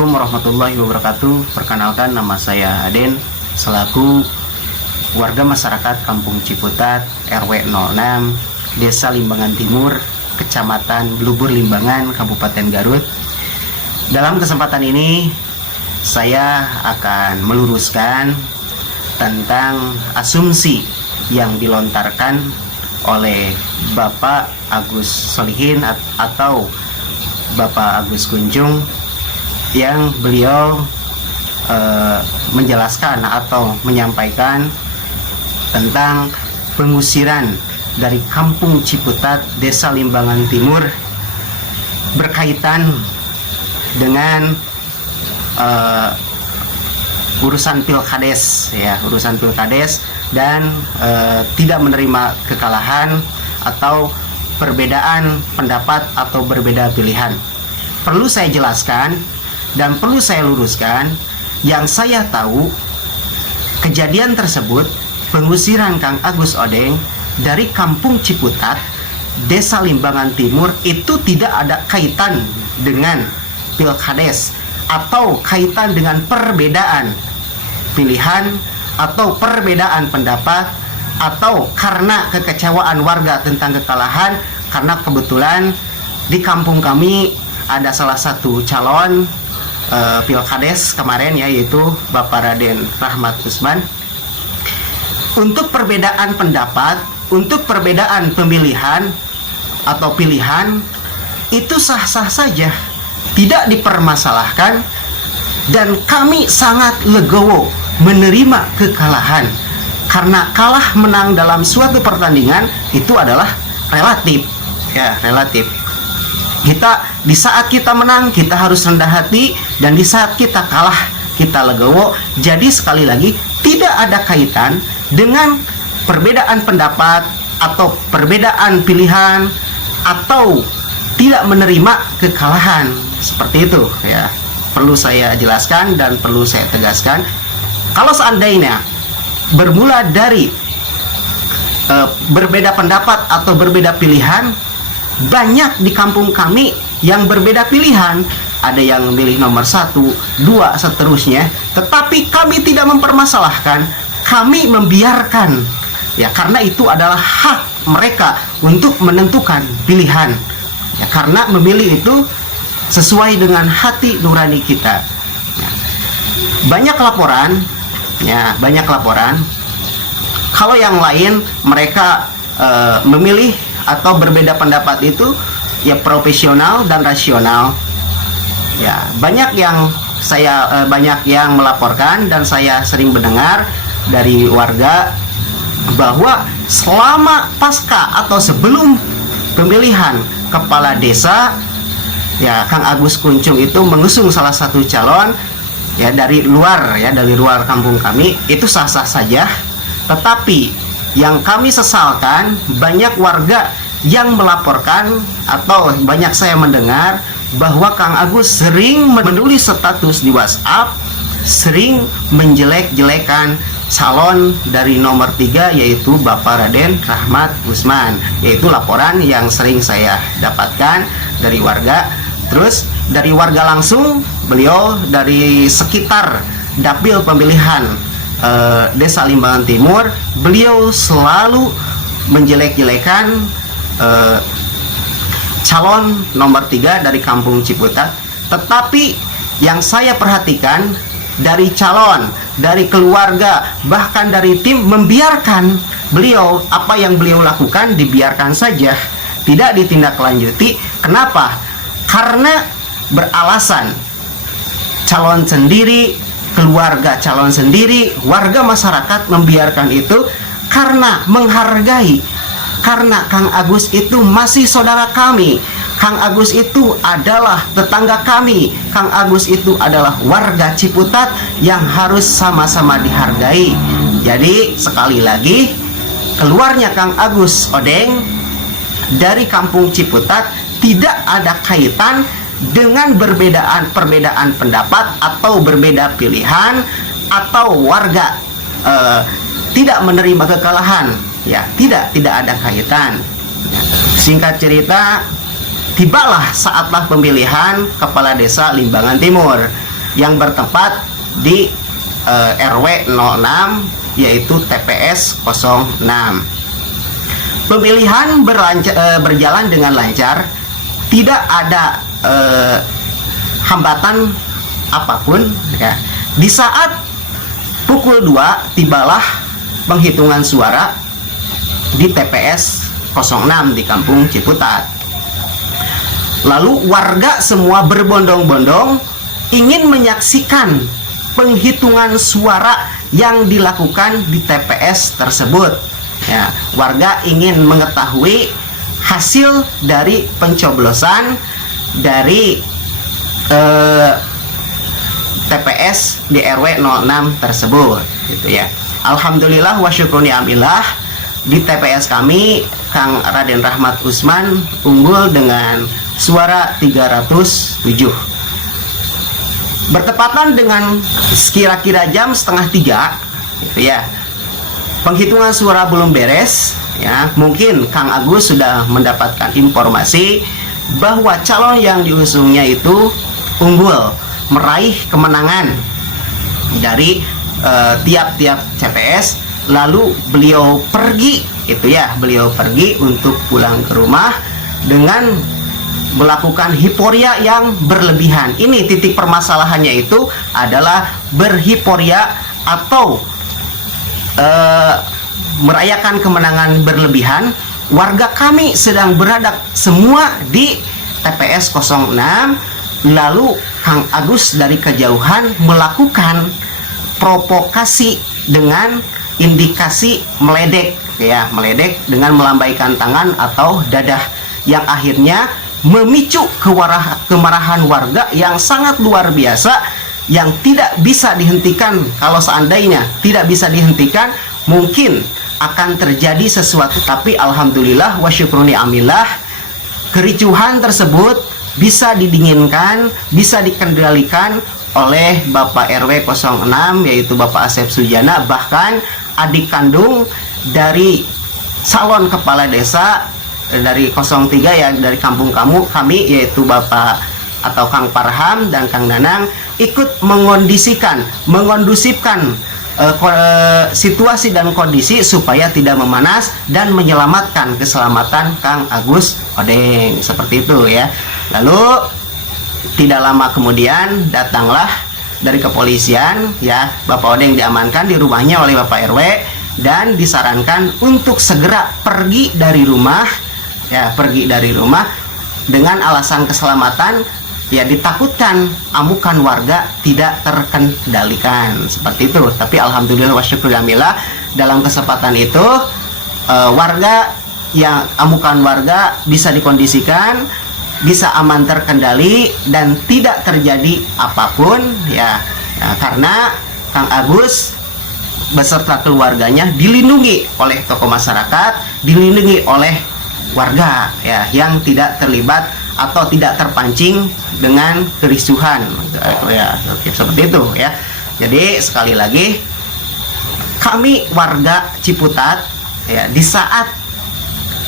Assalamualaikum warahmatullahi wabarakatuh. Perkenalkan, nama saya Aden selaku warga masyarakat Kampung Ciputat RW 06 Desa Limbangan Timur, Kecamatan Blubur Limbangan, Kabupaten Garut. Dalam kesempatan ini saya akan meluruskan tentang asumsi yang dilontarkan oleh Bapak Agus Solihin atau Bapak Agus Kunjung, yang beliau menjelaskan atau menyampaikan tentang pengusiran dari Kampung Ciputat, Desa Limbangan Timur, berkaitan dengan urusan pilkades, urusan pilkades, dan tidak menerima kekalahan atau perbedaan pendapat atau berbeda pilihan. Perlu saya jelaskan dan perlu saya luruskan, yang saya tahu kejadian tersebut, pengusiran Kang Agus Odeng dari Kampung Ciputat, Desa Limbangan Timur, itu tidak ada kaitan dengan pilkades atau kaitan dengan perbedaan pilihan atau perbedaan pendapat, atau karena kekecewaan warga tentang kekalahan, karena kebetulan di kampung kami ada salah satu calon pilkades kemarin, yaitu Bapak Raden Rahmat Usman. Untuk perbedaan pendapat, untuk perbedaan pemilihan atau pilihan, itu sah-sah saja, tidak dipermasalahkan, dan kami sangat legowo menerima kekalahan, karena kalah menang dalam suatu pertandingan itu adalah relatif, relatif. Di saat kita menang, kita harus rendah hati, dan di saat kita kalah, kita legowo. Jadi sekali lagi, tidak ada kaitan dengan perbedaan pendapat atau perbedaan pilihan atau tidak menerima kekalahan. Seperti itu, perlu saya jelaskan dan perlu saya tegaskan. Kalau seandainya bermula dari berbeda pendapat atau berbeda pilihan, banyak di kampung kami yang berbeda pilihan, ada yang milih nomor 1, 2, seterusnya, tetapi kami tidak mempermasalahkan, kami membiarkan, karena itu adalah hak mereka untuk menentukan pilihan, karena memilih itu sesuai dengan hati nurani kita. Banyak laporan, banyak laporan kalau yang lain mereka memilih atau berbeda pendapat itu profesional dan rasional. Banyak yang melaporkan, dan saya sering mendengar dari warga bahwa selama pasca atau sebelum pemilihan kepala desa, Kang Agus Kunjung itu mengusung salah satu calon dari luar kampung kami, itu sah-sah saja. Tetapi yang kami sesalkan, banyak warga yang melaporkan atau banyak saya mendengar bahwa Kang Agus sering menulis status di WhatsApp, sering menjelek-jelekan calon dari nomor 3, yaitu Bapak Raden Rahmat Usman. Yaitu laporan yang sering saya dapatkan dari warga. Terus dari warga langsung, beliau dari sekitar dapil pemilihan Desa Limbangan Timur, beliau selalu menjelek-jelekan calon nomor 3 dari Kampung Ciputat. Tetapi yang saya perhatikan, dari calon, dari keluarga, bahkan dari tim, membiarkan beliau, apa yang beliau lakukan dibiarkan saja, tidak ditindaklanjuti. Kenapa? Karena beralasan calon sendiri, keluarga calon sendiri, warga masyarakat membiarkan itu karena menghargai, karena Kang Agus itu masih saudara kami, Kang Agus itu adalah tetangga kami, Kang Agus itu adalah warga Ciputat yang harus sama-sama dihargai. Jadi sekali lagi, keluarnya Kang Agus Odeng dari Kampung Ciputat tidak ada kaitan dengan perbedaan pendapat atau berbeda pilihan, atau warga tidak menerima kekalahan, tidak ada kaitan. Singkat cerita, tibalah saatlah pemilihan kepala desa Limbangan Timur. yang bertempat di RW 06, yaitu TPS 06. Pemilihan berjalan dengan lancar, tidak ada hambatan apapun ya. Di saat pukul 2 tibalah penghitungan suara di TPS 06 di Kampung Ciputat. Lalu warga semua berbondong-bondong ingin menyaksikan penghitungan suara yang dilakukan di TPS tersebut. Ya, warga ingin mengetahui hasil dari pencoblosan dari TPS di RW 06 tersebut, gitu ya. Alhamdulillah wa syukrun ni'amillah, di TPS kami Kang Raden Rahmat Usman unggul dengan suara 307. Bertepatan dengan kira-kira jam setengah 3, gitu ya. Penghitungan suara belum beres, ya. Mungkin Kang Agus sudah mendapatkan informasi bahwa calon yang diusungnya itu unggul, meraih kemenangan dari tiap-tiap CPS. Lalu beliau pergi, itu ya, beliau pergi untuk pulang ke rumah dengan melakukan hiporia yang berlebihan. Ini titik permasalahannya itu adalah berhiporia atau merayakan kemenangan berlebihan. Warga kami sedang berada semua di TPS 06, lalu Kang Agus dari kejauhan melakukan provokasi dengan indikasi meledek, ya, meledek dengan melambaikan tangan atau dadah, yang akhirnya memicu kemarahan warga yang sangat luar biasa, yang tidak bisa dihentikan. Kalau seandainya tidak bisa dihentikan, mungkin akan terjadi sesuatu. Tapi alhamdulillah wa syukrun ni'amillah, kericuhan tersebut bisa didinginkan, bisa dikendalikan oleh Bapak RW 06, yaitu Bapak Asep Sujana, bahkan adik kandung dari calon kepala desa dari 03, ya, dari kampung kami, yaitu Bapak atau Kang Parham dan Kang Nanang, ikut mengondusifkan situasi dan kondisi supaya tidak memanas dan menyelamatkan keselamatan Kang Agus Odeng, seperti itu ya. Lalu tidak lama kemudian datanglah dari kepolisian, ya, Bapak Odeng diamankan di rumahnya oleh Bapak RW dan disarankan untuk segera pergi dari rumah, ya, pergi dari rumah dengan alasan keselamatan, ya, ditakutkan amukan warga tidak terkendalikan, seperti itu. Tapi alhamdulillah wa syukurillah, dalam kesempatan itu warga yang amukan warga bisa dikondisikan, bisa aman terkendali dan tidak terjadi apapun, ya, karena Kang Agus beserta keluarganya dilindungi oleh tokoh masyarakat, dilindungi oleh warga, ya, yang tidak terlibat atau tidak terpancing dengan kerisuhan, ya, seperti itu ya. Jadi sekali lagi, kami warga Ciputat, ya, di saat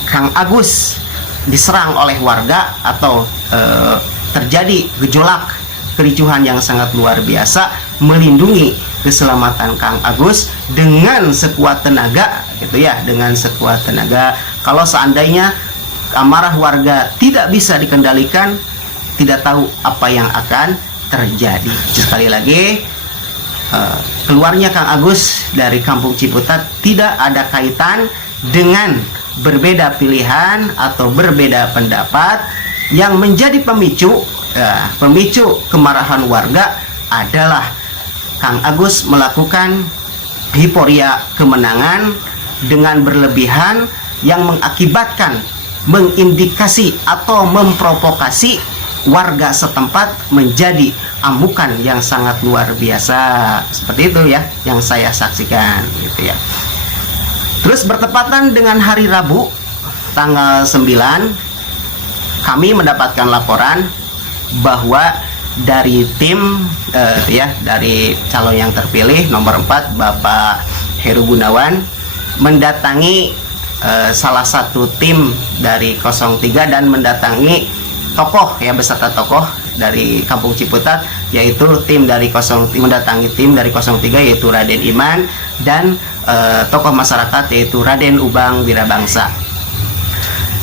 Kang Agus diserang oleh warga atau terjadi gejolak kericuhan yang sangat luar biasa, melindungi keselamatan Kang Agus dengan sekuat tenaga, gitu ya, dengan sekuat tenaga. Kalau seandainya amarah warga tidak bisa dikendalikan, tidak tahu apa yang akan terjadi. Sekali lagi, keluarnya Kang Agus dari Kampung Ciputat tidak ada kaitan dengan berbeda pilihan atau berbeda pendapat. Yang menjadi pemicu kemarahan warga adalah Kang Agus melakukan hiporia kemenangan dengan berlebihan yang mengakibatkan mengindikasi atau memprovokasi warga setempat menjadi amukan yang sangat luar biasa. Seperti itu ya yang saya saksikan, gitu ya. Terus bertepatan dengan hari Rabu tanggal 9, kami mendapatkan laporan bahwa dari tim dari calon yang terpilih nomor 4 Bapak Heru Gunawan mendatangi salah satu tim dari 03 dan mendatangi tokoh, ya, beserta tokoh dari Kampung Ciputat, yaitu tim dari mendatangi tim dari 03 yaitu Raden Iman dan tokoh masyarakat yaitu Raden Ubang Wirabangsa.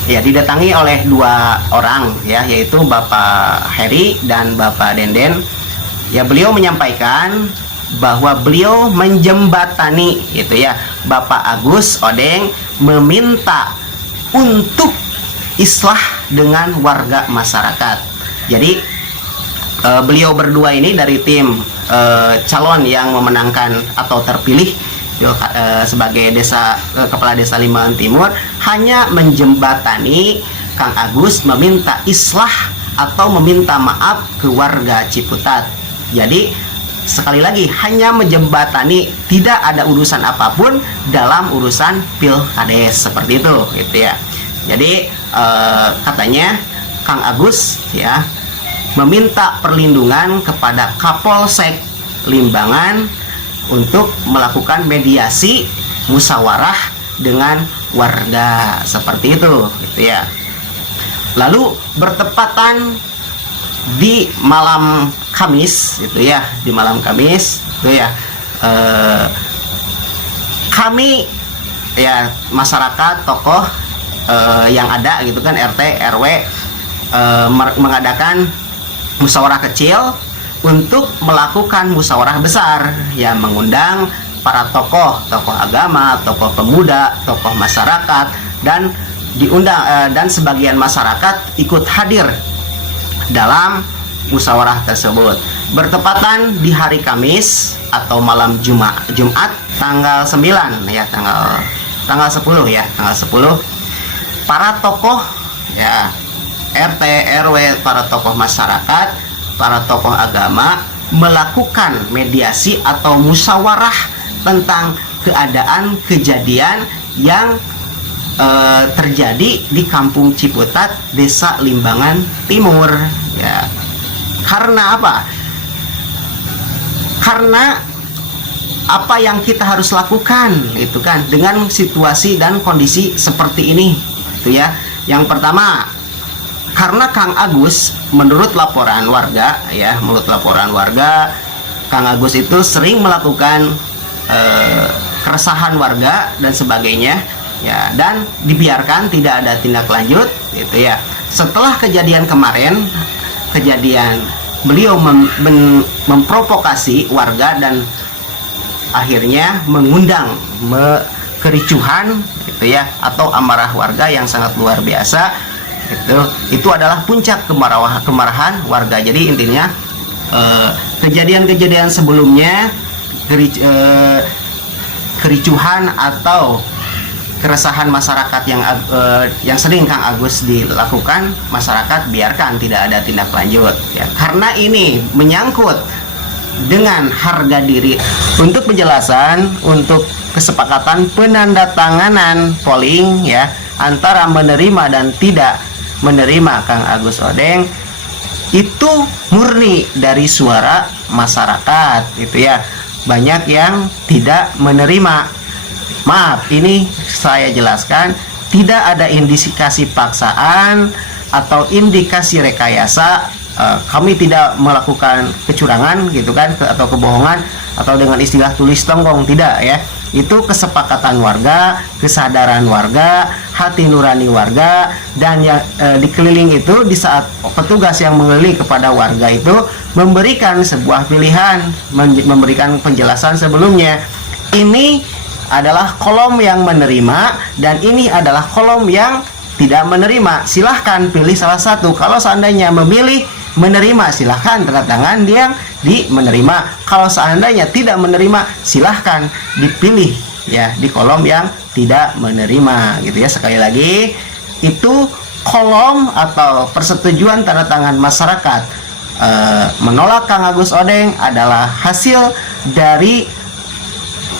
Ya, didatangi oleh dua orang ya, yaitu Bapak Heri dan Bapak Denden. Ya, beliau menyampaikan bahwa beliau menjembatani itu ya, Bapak Agus Odeng meminta untuk islah dengan warga masyarakat. Jadi beliau berdua ini dari tim calon yang memenangkan atau terpilih sebagai kepala desa Limbangan Timur hanya menjembatani Kang Agus meminta islah atau meminta maaf ke warga Ciputat. Jadi sekali lagi hanya menjembatani, tidak ada urusan apapun dalam urusan pilkades seperti itu gitu ya. Jadi katanya Kang Agus ya meminta perlindungan kepada Kapolsek Limbangan untuk melakukan mediasi musyawarah dengan warga seperti itu gitu ya. Lalu bertepatan di malam Kamis itu ya, di malam Kamis itu ya, kami ya masyarakat tokoh yang ada gitu kan, RT RW mengadakan musyawarah kecil untuk melakukan musyawarah besar yang mengundang para tokoh agama, tokoh pemuda, tokoh masyarakat, dan diundang dan sebagian masyarakat ikut hadir dalam musyawarah tersebut. Bertepatan di hari Kamis atau malam Jumat tanggal 9 ya, tanggal 10 ya, tanggal 10 para tokoh ya RT RW, para tokoh masyarakat, para tokoh agama melakukan mediasi atau musyawarah tentang keadaan kejadian yang terjadi di Kampung Ciputat, Desa Limbangan Timur ya. Karena apa? Karena apa yang kita harus lakukan itu kan dengan situasi dan kondisi seperti ini itu ya. Yang pertama, karena Kang Agus menurut laporan warga ya, Kang Agus itu sering melakukan keresahan warga dan sebagainya ya, dan dibiarkan tidak ada tindak lanjut gitu ya. Setelah kejadian kemarin, beliau memprovokasi warga dan akhirnya mengundang kericuhan gitu ya, atau amarah warga yang sangat luar biasa. Itu adalah puncak kemarahan warga. Jadi intinya kejadian-kejadian sebelumnya, kericuhan atau keresahan masyarakat yang sering Kang Agus dilakukan, masyarakat biarkan, tidak ada tindak lanjut ya. Karena ini menyangkut dengan harga diri. Untuk penjelasan, untuk kesepakatan penandatanganan polling ya antara menerima dan tidak menerima Kang Agus Odeng itu murni dari suara masyarakat itu ya. Banyak yang tidak menerima. Maaf, ini saya jelaskan, tidak ada indikasi paksaan atau indikasi rekayasa. Kami tidak melakukan kecurangan gitu kan, atau kebohongan, atau dengan istilah tulis tonggong, tidak ya. Itu kesepakatan warga, kesadaran warga, hati nurani warga, dan yang dikeliling itu di saat petugas yang mengeliling kepada warga itu memberikan sebuah pilihan, memberikan penjelasan sebelumnya. Ini adalah kolom yang menerima dan ini adalah kolom yang tidak menerima. Silahkan pilih salah satu. Kalau seandainya memilih menerima, silahkan tanda tangan dia di menerima. Kalau seandainya tidak menerima, silahkan dipilih ya di kolom yang tidak menerima gitu ya. Sekali lagi, itu kolom atau persetujuan tanda tangan masyarakat menolak Kang Agus Odeng adalah hasil dari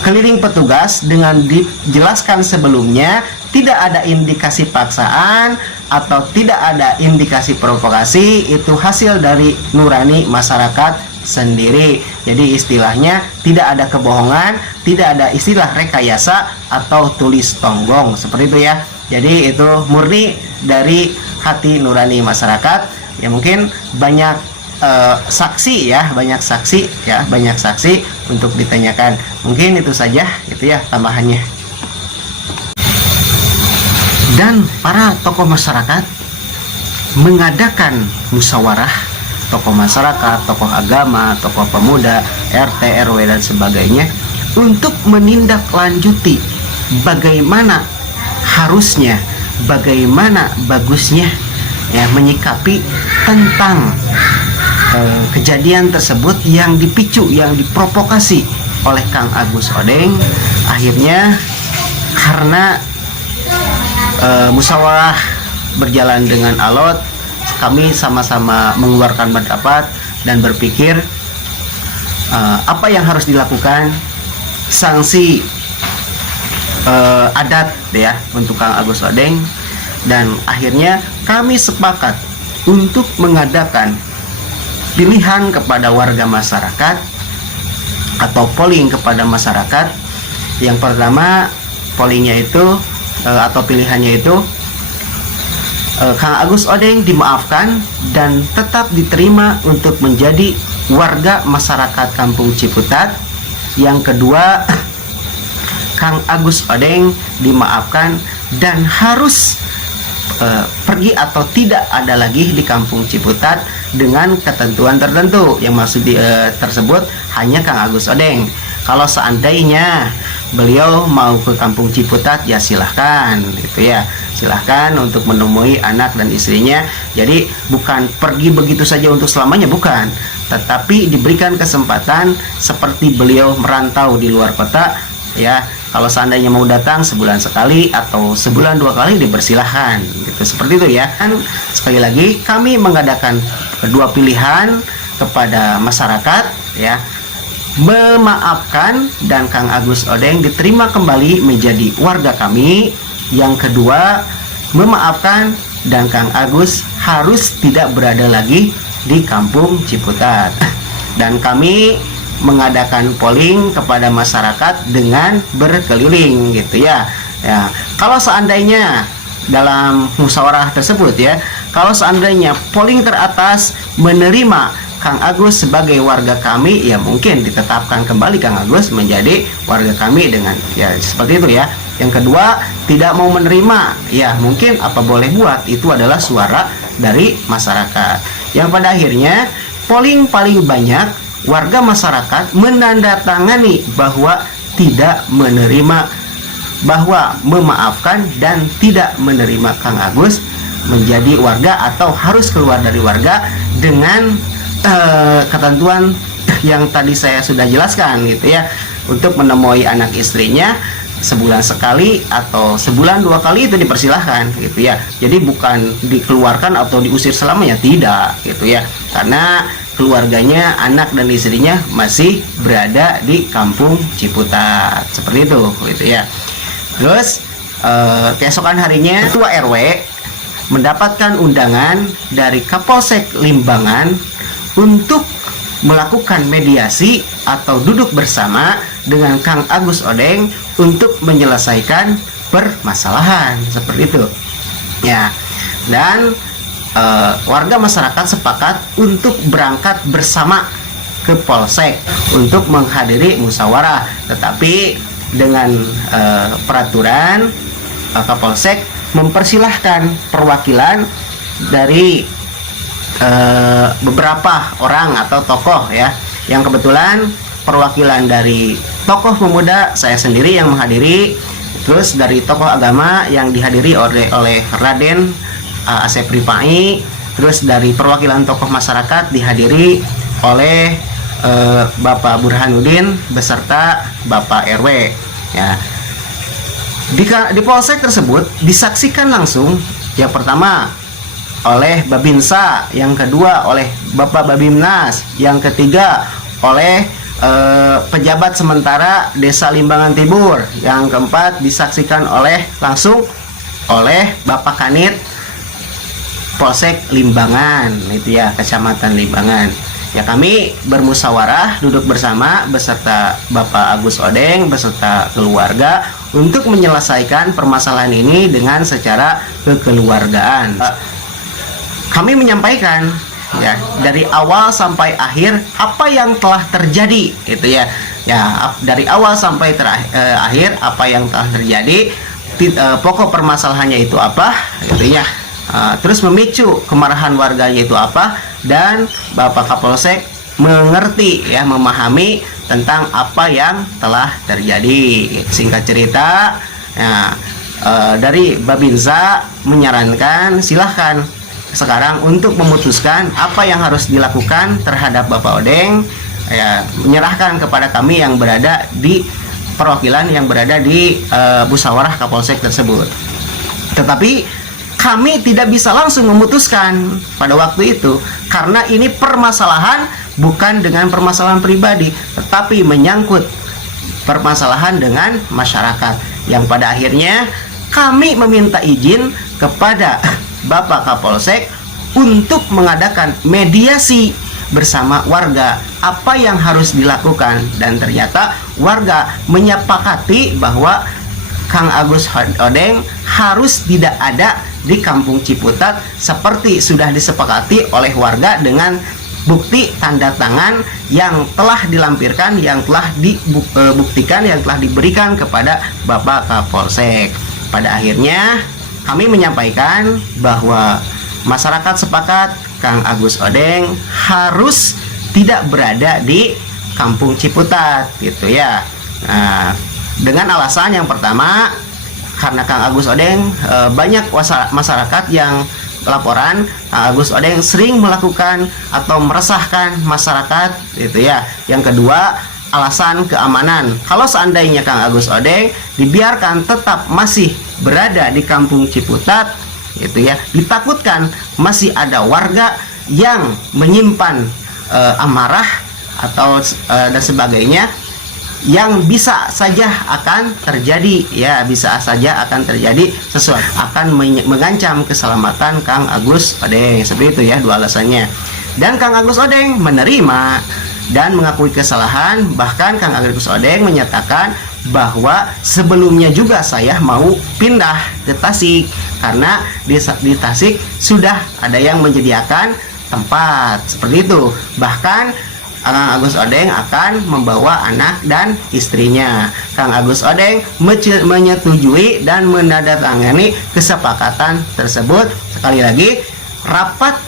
keliling petugas dengan dijelaskan sebelumnya, tidak ada indikasi paksaan atau tidak ada indikasi provokasi. Itu hasil dari nurani masyarakat sendiri. Jadi istilahnya tidak ada kebohongan, tidak ada istilah rekayasa atau tulis tonggong, seperti itu ya. Jadi itu murni dari hati nurani masyarakat. Ya mungkin banyak saksi ya, banyak saksi untuk ditanyakan. Mungkin itu saja gitu ya tambahannya. Dan para tokoh masyarakat mengadakan musyawarah, tokoh masyarakat, tokoh agama, tokoh pemuda, RT, RW dan sebagainya untuk menindaklanjuti bagaimana harusnya, bagaimana bagusnya ya menyikapi tentang kejadian tersebut yang dipicu, yang diprovokasi oleh Kang Agus Odeng. Akhirnya karena musyawarah berjalan dengan alot, kami sama-sama mengeluarkan pendapat dan berpikir apa yang harus dilakukan, sanksi adat ya untuk Kang Agus Odeng. Dan akhirnya kami sepakat untuk mengadakan pilihan kepada warga masyarakat atau polling kepada masyarakat. Yang pertama pollingnya itu atau pilihannya itu Kang Agus Odeng dimaafkan dan tetap diterima untuk menjadi warga masyarakat Kampung Ciputat. Yang kedua, Kang Agus Odeng dimaafkan dan harus pergi atau tidak ada lagi di Kampung Ciputat dengan ketentuan tertentu. Yang maksud tersebut hanya Kang Agus Odeng. Kalau seandainya beliau mau ke Kampung Ciputat ya silahkan gitu ya, silahkan untuk menemui anak dan istrinya. Jadi bukan pergi begitu saja untuk selamanya, bukan, tetapi diberikan kesempatan seperti beliau merantau di luar kota ya. Kalau seandainya mau datang sebulan sekali atau sebulan 2 kali dipersilahkan gitu, seperti itu ya. Dan sekali lagi kami mengadakan kedua pilihan kepada masyarakat ya, memaafkan dan Kang Agus Odeng diterima kembali menjadi warga kami. Yang kedua, memaafkan dan Kang Agus harus tidak berada lagi di Kampung Ciputat. Dan kami mengadakan polling kepada masyarakat dengan berkeliling gitu ya. Ya, kalau seandainya dalam musyawarah tersebut ya, kalau seandainya polling teratas menerima Kang Agus sebagai warga kami, ya mungkin ditetapkan kembali Kang Agus menjadi warga kami dengan ya seperti itu ya. Yang kedua, tidak mau menerima, ya mungkin apa boleh buat, itu adalah suara dari masyarakat. Yang pada akhirnya polling paling banyak warga masyarakat menandatangani bahwa tidak menerima, bahwa memaafkan dan tidak menerima Kang Agus menjadi warga atau harus keluar dari warga dengan ketentuan yang tadi saya sudah jelaskan gitu ya, untuk menemui anak istrinya sebulan sekali atau sebulan 2 kali itu dipersilahkan gitu ya. Jadi bukan dikeluarkan atau diusir selamanya, tidak gitu ya, karena keluarganya, anak dan istrinya masih berada di Kampung Ciputat, seperti itu gitu ya. Terus keesokan harinya Ketua RW mendapatkan undangan dari Kapolsek Limbangan untuk melakukan mediasi atau duduk bersama dengan Kang Agus Odeng untuk menyelesaikan permasalahan, seperti itu ya. Dan warga masyarakat sepakat untuk berangkat bersama ke Polsek untuk menghadiri musyawarah, tetapi dengan peraturan Kapolsek mempersilahkan perwakilan dari beberapa orang atau tokoh ya, yang kebetulan perwakilan dari tokoh pemuda saya sendiri yang menghadiri, terus dari tokoh agama yang dihadiri oleh Raden Asep Ripai, terus dari perwakilan tokoh masyarakat dihadiri oleh Bapak Burhanuddin beserta Bapak RW ya. Di polsek tersebut disaksikan langsung, yang pertama oleh Babinsa, yang kedua oleh Bapak Babimnas, yang ketiga oleh pejabat sementara Desa Limbangan Tibur, yang keempat disaksikan langsung oleh Bapak Kanit Polsek Limbangan itu ya, Kecamatan Limbangan. Ya, kami bermusyawarah duduk bersama beserta Bapak Agus Odeng beserta keluarga untuk menyelesaikan permasalahan ini dengan secara kekeluargaan. Kami menyampaikan ya, dari awal sampai akhir apa yang telah terjadi, itu ya. Ya, dari awal sampai akhir apa yang telah terjadi, pokok permasalahannya itu apa, gitu ya. Terus memicu kemarahan warganya itu apa, dan Bapak Kapolsek mengerti ya, memahami tentang apa yang telah terjadi. Singkat cerita, ya, dari Babinsa menyarankan silahkan sekarang untuk memutuskan apa yang harus dilakukan terhadap Bapak Odeng, ya, menyerahkan kepada kami yang berada di perwakilan yang berada di musyawarah Kapolsek tersebut. Tetapi kami tidak bisa langsung memutuskan pada waktu itu, karena ini permasalahan bukan dengan permasalahan pribadi, tetapi menyangkut permasalahan dengan masyarakat, yang pada akhirnya kami meminta izin kepada Bapak Kapolsek untuk mengadakan mediasi bersama warga apa yang harus dilakukan, dan ternyata warga menyepakati bahwa Kang Agus Odeng harus tidak ada di Kampung Ciputat seperti sudah disepakati oleh warga dengan bukti tanda tangan yang telah dilampirkan, yang telah dibuktikan, yang telah diberikan kepada Bapak Kapolsek. Pada akhirnya kami menyampaikan bahwa masyarakat sepakat Kang Agus Odeng harus tidak berada di Kampung Ciputat, gitu ya. Nah, dengan alasan yang pertama, karena Kang Agus Odeng banyak masyarakat yang laporan Kang Agus Odeng sering melakukan atau meresahkan masyarakat, gitu ya. Yang kedua, alasan keamanan. Kalau seandainya Kang Agus Odeng dibiarkan tetap masih berada di Kampung Ciputat, gitu ya, ditakutkan masih ada warga yang menyimpan amarah atau dan sebagainya, yang bisa saja akan terjadi, ya, bisa saja akan terjadi sesuatu, akan mengancam keselamatan Kang Agus Odeng. Seperti itu ya, dua alasannya. Dan Kang Agus Odeng menerima dan mengakui kesalahan. Bahkan Kang Agus Odeng menyatakan bahwa sebelumnya juga saya mau pindah ke Tasik, karena di Tasik sudah ada yang menyediakan tempat, seperti itu. Bahkan Kang Agus Odeng akan membawa anak dan istrinya. Kang Agus Odeng menyetujui dan menandatangani kesepakatan tersebut. Sekali lagi, rapat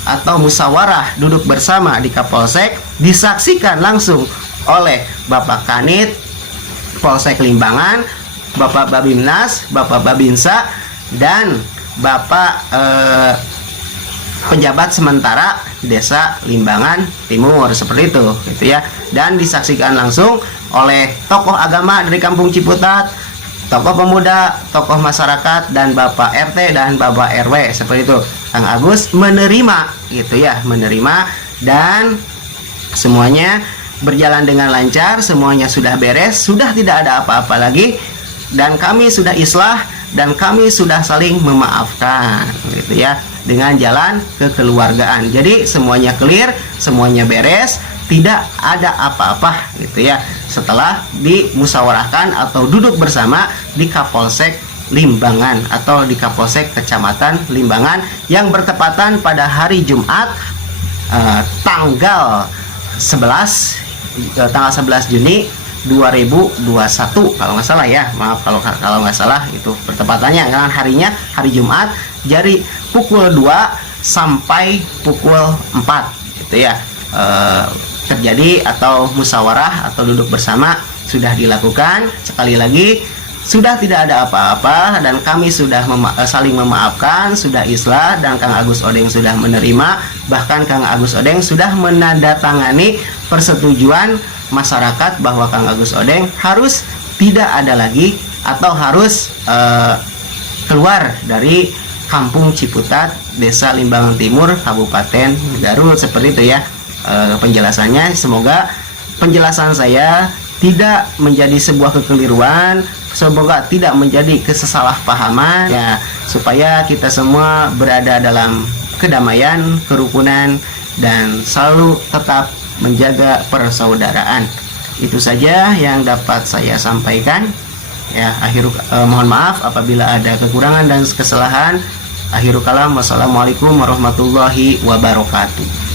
atau musyawarah duduk bersama di Kapolsek disaksikan langsung oleh Bapak Kanit Polsek Limbangan, Bapak Babinnas, Bapak Babinsa, dan Bapak pejabat sementara Desa Limbangan Timur, seperti itu, gitu ya. Dan disaksikan langsung oleh tokoh agama dari Kampung Ciputat, tokoh pemuda, tokoh masyarakat, dan Bapak RT dan Bapak RW, seperti itu. Kang Agus menerima, gitu ya, menerima, dan semuanya berjalan dengan lancar, semuanya sudah beres, sudah tidak ada apa-apa lagi, dan kami sudah islah, dan kami sudah saling memaafkan, gitu ya, dengan jalan kekeluargaan. Jadi semuanya clear, semuanya beres, tidak ada apa-apa, gitu ya, setelah dimusyawarahkan atau duduk bersama di Kapolsek Limbangan atau di Kapolsek Kecamatan Limbangan, yang bertepatan pada hari Jumat tanggal 11 Juni 2021, kalau nggak salah ya, maaf kalau nggak salah, itu bertepatannya dengan harinya hari Jumat, dari pukul 2 sampai pukul 4, gitu ya. Terjadi atau musyawarah atau duduk bersama sudah dilakukan. Sekali lagi, sudah tidak ada apa-apa, dan kami sudah saling memaafkan, sudah islah, dan Kang Agus Odeng sudah menerima. Bahkan Kang Agus Odeng sudah menandatangani persetujuan masyarakat bahwa Kang Agus Odeng harus tidak ada lagi atau harus keluar dari Kampung Ciputat, Desa Limbangan Timur, Kabupaten Garut, seperti itu ya. Penjelasannya, semoga penjelasan saya tidak menjadi sebuah kekeliruan, semoga tidak menjadi kesalahpahaman ya, supaya kita semua berada dalam kedamaian, kerukunan, dan selalu tetap menjaga persaudaraan. Itu saja yang dapat saya sampaikan ya. Mohon maaf apabila ada kekurangan dan kesalahan. Akhirul kalam, wassalamualaikum warahmatullahi wabarakatuh.